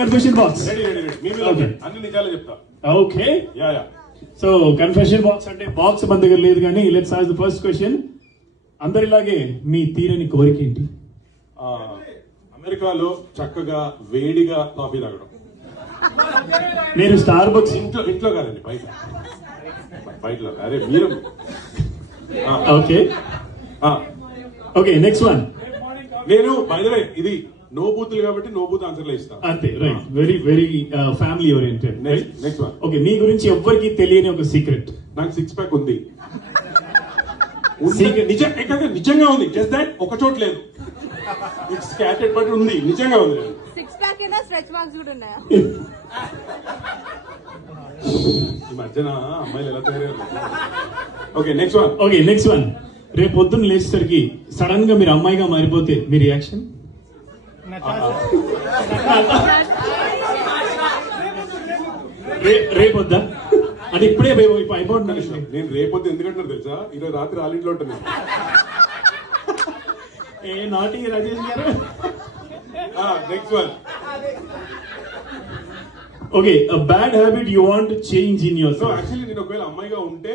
Confession box. Ready మీ మీద Okay. అన్ని నిజాలు చెప్తా. Okay. Yeah so confession box అంటే బాక్స్ మన దగ్గర లేదు కానీ let's ask the first question. అందరిలాగే మీ తీరని కోరిక ఏంటి? అమెరికాలో చక్కగా వేడిగా కాఫీ తాగడం. నేను స్టార్ బక్స్ ఇంట్లో కాదండి, బయట అరే మీరు. Okay okay next one. నేను బై ద వే ఇది నో బూతులు కాబట్టి నో బూత్ ఆన్సర్లు ఇస్తాను అంతే right. Very very family oriented. Next one. Okay మీ గురించి ఎవ్వరికి తెలియని ఒక సీక్రెట్. నాకు సిక్స్ ప్యాక్ ఉంది. నిజంగా ఉంది. జస్ట్ దాట్ ఒక చోట లేదు. ఇట్స్ స్కాటెడ్ బట్ ఉంది, నిజంగా ఉంది. సిక్స్ ప్యాక్ అయినా స్ట్రెచ్ మార్క్స్ కూడా ఉన్నాయా? ఈ మధ్యన అమ్మాయిలు ఎలా తయారయ్యారు. Okay next one. Okay next one. రేపు పొద్దున్న లేచేసరికి సడన్ గా మీరు అమ్మాయిగా మారిపోతే మీ రియాక్షన్? రేపొద్దా అది ఇప్పుడే అయిపోతున్నాను. నేను రేపొద్దు ఎందుకంటున్నారు తెలుసా? ఈరోజు రాత్రి వాళ్ళింట్లో ఉంటాను. ఏ నాటి రాజేష్ గారు. Next one. Okay a bad habit you want to change in so yourself. Actually నేను ఒకవేళ అమ్మాయిగా ఉంటే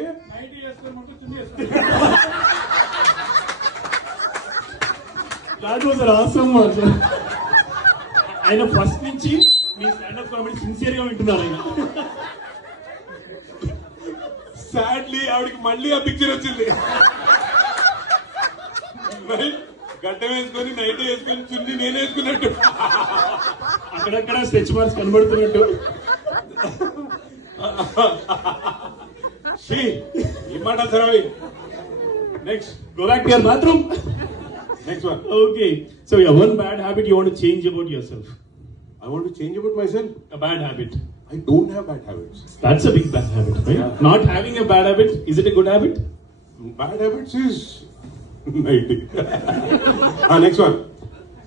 That was an awesome answer. ఆయన ఫస్ట్ నుంచి మీ స్టాండప్ కామెడీ సిన్సియర్ గా వింటున్నారు ఆయన. సాడ్లీ ఆవిడకి మళ్ళీ ఆ పిక్చర్ వచ్చింది. గడ్డ వేసుకొని నైట్ వేసుకొని చున్ని నేను వేసుకున్నట్టు అక్కడక్కడ స్ట్రెచ్ మార్క్స్ కనబడుతున్నట్టు. ఏం మాటలు సార్ అవి. Next Go back to your bathroom. Next one. Okay. So yeah, one bad habit you want to change about yourself. I want to change about myself. A bad habit. I don't have bad habits. That's a big bad habit, right? Yeah. Not having a bad habit, is it a good habit? Bad habits is 90. Next one.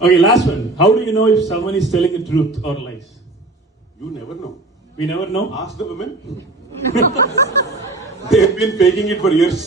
Okay, last one. How do you know if someone is telling the truth or lies? You never know. We never know. Ask the women. They have been faking it for years.